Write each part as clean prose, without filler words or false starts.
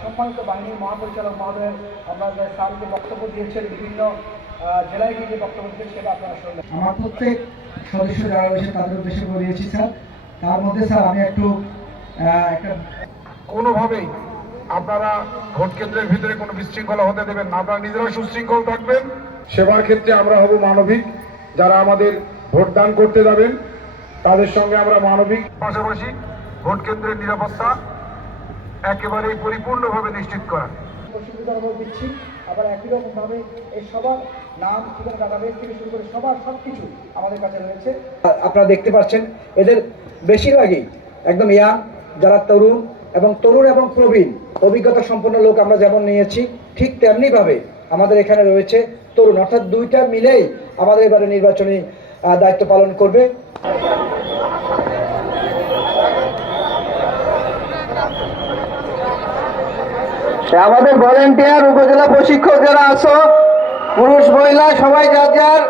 সম্মানিত বাহিনীর মহাপরিচালক মহোদয় আমরা স্যারকে বক্তব্য দিয়েছেন, বিভিন্ন জেলায় গিয়ে যে বক্তব্য দিয়েছেন সেটা আপনারা শুনলেন। আমার প্রত্যেক সদস্য যারা রয়েছে তাদের উদ্দেশ্যে বলিয়েছি স্যার। তার মধ্যে স্যার আমি একটা কোনোভাবেই আপনারা ভোট কেন্দ্রের ভিতরে কোনো বিশৃঙ্খলা হতে দেবেন না, আপনারা নিজেরা সুশৃঙ্খল থাকবেন। সেবার ক্ষেত্রে আমরা হব মানবিক, যারা আমাদের ভোটদান করতে যাবেন তাদের সঙ্গে আমরা মানবিক, পাশাপাশি ভোট কেন্দ্রের নিরাপত্তা একেবারেই পরিপূর্ণভাবে নিশ্চিত করা। দিচ্ছি আবার একই রকমভাবে এই সবার নাম ঠিকানা দাদাবেশ থেকে শুরু করে সবার সবকিছু আমাদের কাছে রয়েছে। আপনারা দেখতে পাচ্ছেন এদের বেশিরভাগই একদম ইয়াং, যারা তরুণ এবং প্রবীণ অভিজ্ঞতা সম্পন্ন লোক আমরা যেমন নিয়েছি, ঠিক তেমনি ভাবে আমাদের এখানে রয়েছে তরুণ, অর্থাৎ দুইটা মিলেই আমাদের এবারে নির্বাচনী দায়িত্ব পালন করবে। আমাদের ভলেন্টিয়ার উপজেলা প্রশিক্ষক যারা আছো, পুরুষ মহিলা সবাই যার যার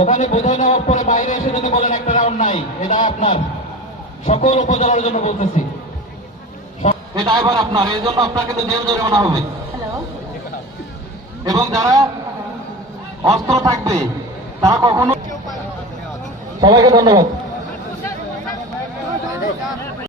ওখানে বোঝাই নেওয়ার পরে বাইরে এসে যদি বলেন একটা রাউন্ড নাই, এটা আপনার সকল উপজেলার জন্য বলতেছি, এটা এবার আপনার, এই জন্য আপনাকে তো জেল জরিমানা হবে। এবং যারা অস্ত্র থাকবে তারা কখনো, সবাইকে ধন্যবাদ।